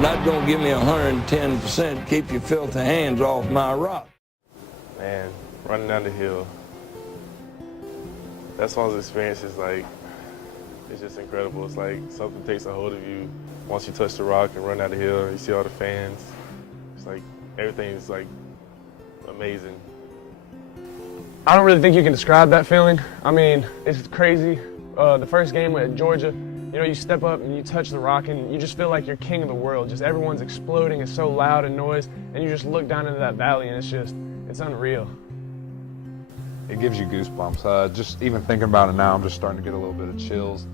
Not gonna give me 110%, keep your filthy hands off my rock. Man, running down the hill. That's one of those experiences, like, it's just incredible. It's like something takes a hold of you once you touch the rock and run down the hill and you see all the fans. It's like everything's like amazing. I don't really think you can describe that feeling. I mean, it's crazy. The first game at Georgia, you know, you step up and you touch the rock and you just feel like you're king of the world. Just everyone's exploding, it's so loud and noise, and you just look down into that valley and it's unreal. It gives you goosebumps. Just even thinking about it now, I'm just starting to get a little bit of chills.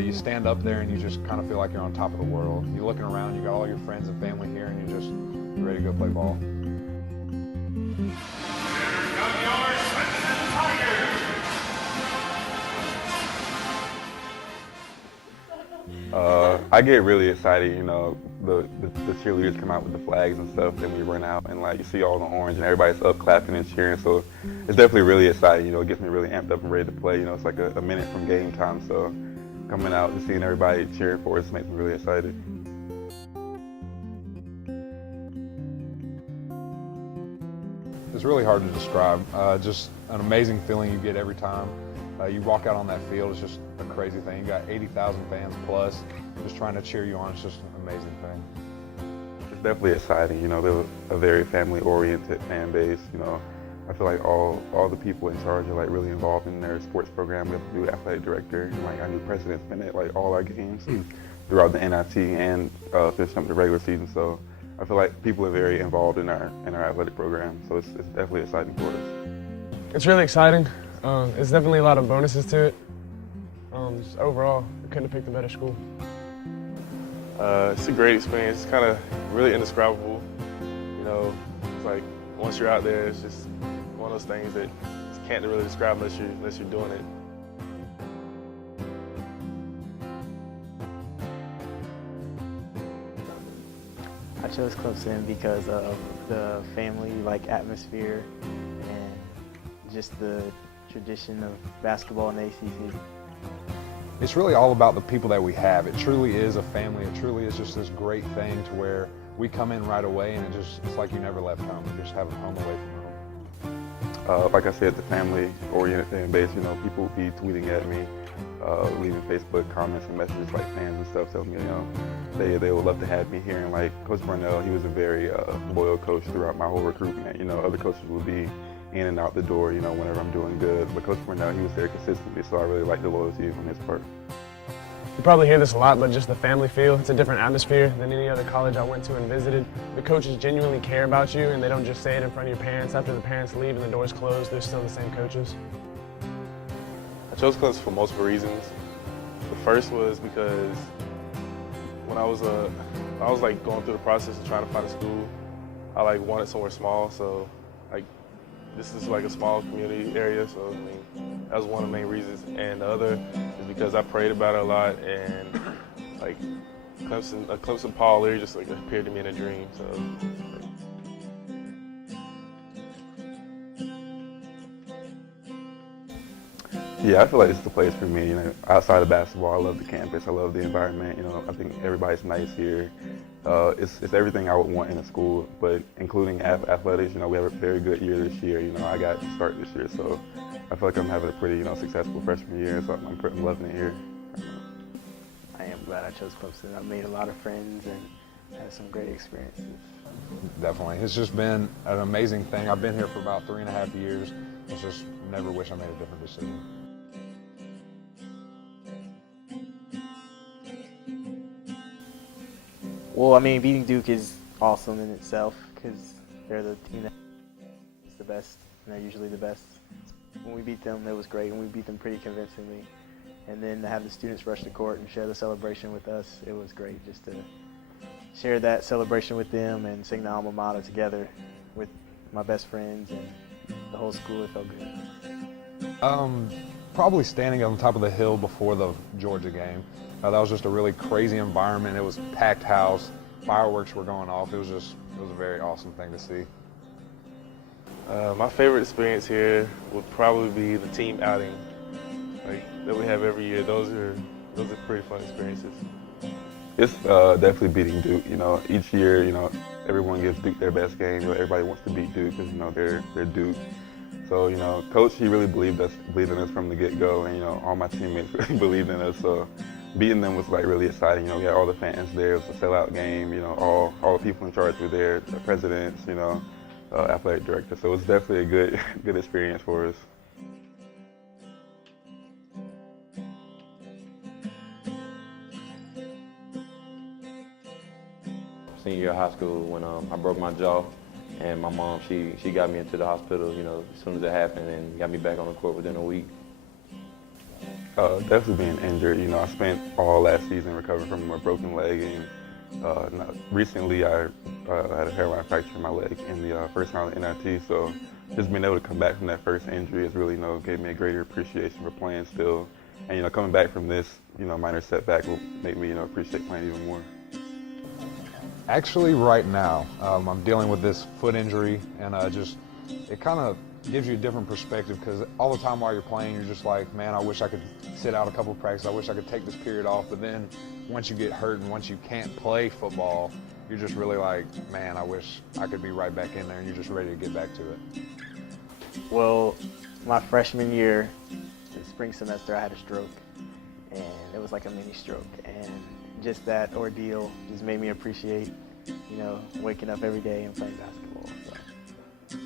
You stand up there and you just kind of feel like you're on top of the world. You're looking around, you got all your friends and family here, and you're ready to go play ball. I get really excited, you know, the cheerleaders come out with the flags and stuff, then we run out and like you see all the orange and everybody's up clapping and cheering, so it's definitely really exciting, you know, it gets me really amped up and ready to play, you know, it's like a minute from game time, so coming out and seeing everybody cheering for us makes me really excited. It's really hard to describe, just an amazing feeling you get every time. You walk out on that field, it's just a crazy thing. You got 80,000 fans plus, just trying to cheer you on. It's just an amazing thing. It's definitely exciting. You know, they're a very family-oriented fan base. You know, I feel like all the people in charge are like really involved in their sports program. We have a new athletic director, and like our new president's been at like all our games throughout the NIT and finishing up the regular season. So I feel like people are very involved in our athletic program. So it's definitely exciting for us. It's really exciting. It's definitely a lot of bonuses to it. Just overall, we couldn't have picked a better school. It's a great experience. It's kind of really indescribable. You know, it's like once you're out there, it's just one of those things that you can't really describe unless you're doing it. I chose Clemson because of the family-like atmosphere and just the tradition of basketball in the ACC. It's really all about the people that we have. It truly is a family. It truly is just this great thing to where we come in right away and it's like you never left home. You just have a home away from home. Like I said, the family-oriented fan base, you know, people will be tweeting at me, leaving Facebook comments and messages like fans and stuff telling me, you know, they would love to have me here. And like Coach Burnell, he was a very loyal coach throughout my whole recruitment. You know, other coaches would be in and out the door, you know, whenever I'm doing good. But Coach Burnell, he was there consistently, so I really like the loyalty on his part. You probably hear this a lot, but just the family feel. It's a different atmosphere than any other college I went to and visited. The coaches genuinely care about you, and they don't just say it in front of your parents. After the parents leave and the doors close, they're still the same coaches. I chose Clemson for multiple reasons. The first was because when I was like going through the process of trying to find a school, I like wanted somewhere small, so like this is like a small community area, so I mean that was one of the main reasons. And the other is because I prayed about it a lot, and like Clemson Paul Leary just like appeared to me in a dream. So. Yeah, I feel like it's the place for me. You know, outside of basketball, I love the campus. I love the environment. You know, I think everybody's nice here. It's everything I would want in a school, but including athletics. You know, we have a very good year this year. You know, I got to start this year, so I feel like I'm having a pretty, you know, successful freshman year. So I'm loving it here. I am glad I chose Clemson. I've made a lot of friends and had some great experiences. Definitely, it's just been an amazing thing. I've been here for about 3.5 years. It's just never wish I made a different decision. Well, I mean, beating Duke is awesome in itself because they're the team that's the best, and they're usually the best. When we beat them, it was great, and we beat them pretty convincingly. And then to have the students rush the court and share the celebration with us, it was great just to share that celebration with them and sing the alma mater together with my best friends and the whole school. It felt good. Probably standing on top of the hill before the Georgia game. That was just a really crazy environment. It was a packed house. Fireworks were going off. It was a very awesome thing to see. My favorite experience here would probably be the team outing, like that we have every year. Those are those are pretty fun experiences. It's definitely beating Duke. Each year, everyone gives Duke their best game. Everybody wants to beat Duke because they're Duke. So Coach, he really believed in us from the get-go, and all my teammates really believed in us. So beating them was like really exciting. We had all the fans there. It was a sellout game. All the people in charge were there. The presidents, athletic director. So it was definitely a good experience for us. Senior year of high school when I broke my jaw, and my mom, she got me into the hospital, as soon as it happened, and got me back on the court within a week. Definitely being injured. I spent all last season recovering from a broken leg, and recently I had a hairline fracture in my leg in the first round of NIT. So just being able to come back from that first injury has really, gave me a greater appreciation for playing still. And coming back from this, minor setback will make me, appreciate playing even more. Actually, right now, I'm dealing with this foot injury, and it kind of gives you a different perspective, because all the time while you're playing, you're just like, man, I wish I could sit out a couple of practices. I wish I could take this period off. But then once you get hurt and once you can't play football, you're just really like, man, I wish I could be right back in there, and you're just ready to get back to it. Well, my freshman year, the spring semester, I had a stroke, and it was like a mini stroke. And just that ordeal just made me appreciate, waking up every day and playing basketball. So.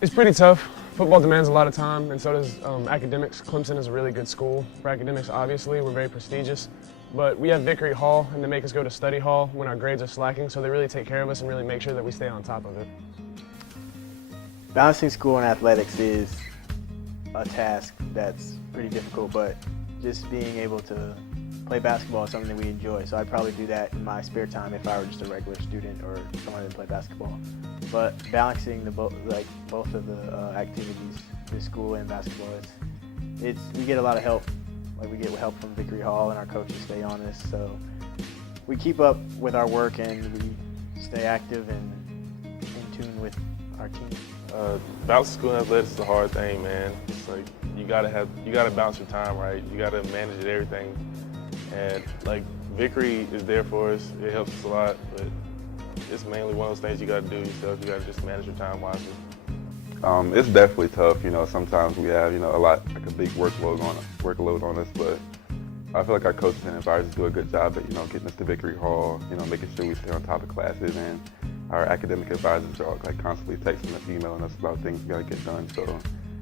It's pretty tough. Football demands a lot of time, and so does academics. Clemson is a really good school. For academics, obviously, we're very prestigious. But we have Vickery Hall, and they make us go to study hall when our grades are slacking, so they really take care of us and really make sure that we stay on top of it. Balancing school and athletics is a task that's pretty difficult, but just being able to play basketball is something that we enjoy. So I'd probably do that in my spare time if I were just a regular student or someone that didn't play basketball. But balancing both of the activities, the school and basketball, we get a lot of help. Like, we get help from Vickery Hall, and our coaches stay on us. So we keep up with our work, and we stay active and in tune with our team. Balancing school and athletics is a hard thing, man. It's like you gotta balance your time, right? You gotta manage everything, and like Vickery is there for us. It helps us a lot, but it's mainly one of those things you gotta do yourself. You gotta just manage your time wisely. It's definitely tough. Sometimes we have like a big workload on us, but I feel like our coaches and advisors do a good job at getting us to Vickery Hall, making sure we stay on top of classes, and our academic advisors are like constantly texting us, emailing us about things we gotta get done. So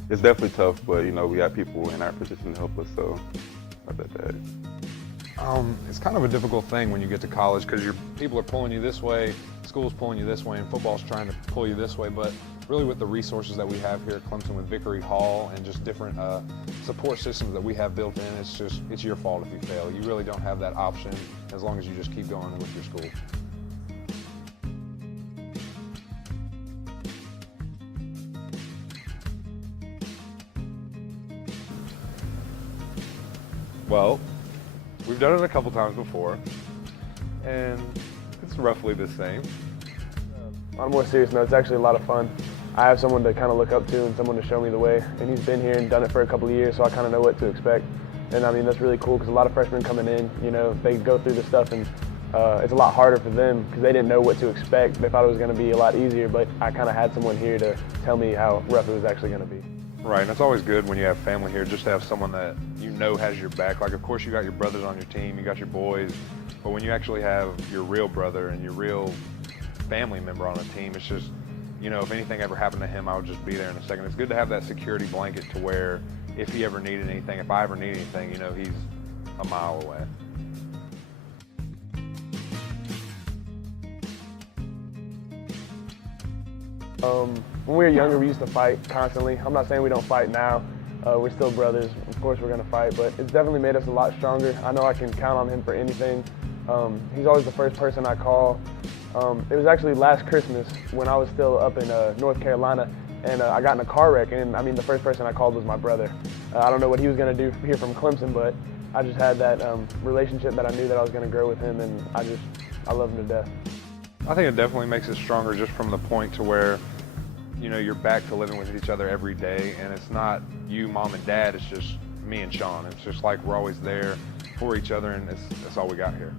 it's definitely tough, but we got people in our position to help us, so not that bad. It's kind of a difficult thing when you get to college, because people are pulling you this way, school's pulling you this way, and football's trying to pull you this way. But really, with the resources that we have here at Clemson with Vickery Hall and just different support systems that we have built in, it's your fault if you fail. You really don't have that option as long as you just keep going with your school. Well, we've done it a couple times before, and it's roughly the same. On a more serious note, it's actually a lot of fun. I have someone to kind of look up to and someone to show me the way, and he's been here and done it for a couple of years, so I kind of know what to expect. And I mean, that's really cool, because a lot of freshmen coming in, they go through this stuff, and it's a lot harder for them because they didn't know what to expect. They thought it was going to be a lot easier, but I kind of had someone here to tell me how rough it was actually going to be. Right, and it's always good when you have family here, just to have someone that has your back. Like, of course, you got your brothers on your team, you got your boys, but when you actually have your real brother and your real family member on a team, it's just, if anything ever happened to him, I would just be there in a second. It's good to have that security blanket to where if he ever needed anything, if I ever need anything, he's a mile away. When we were younger, we used to fight constantly. I'm not saying we don't fight now. We're still brothers. Of course we're going to fight, but it's definitely made us a lot stronger. I know I can count on him for anything. He's always the first person I call. It was actually last Christmas when I was still up in North Carolina, and I got in a car wreck, and I mean, the first person I called was my brother. I don't know what he was going to do here from Clemson, but I just had that relationship that I knew that I was going to grow with him, and I love him to death. I think it definitely makes it stronger, just from the point to where you know, you're back to living with each other every day, and it's not you, mom, and dad. It's just me and Sean. It's just like we're always there for each other, and it's all we got here.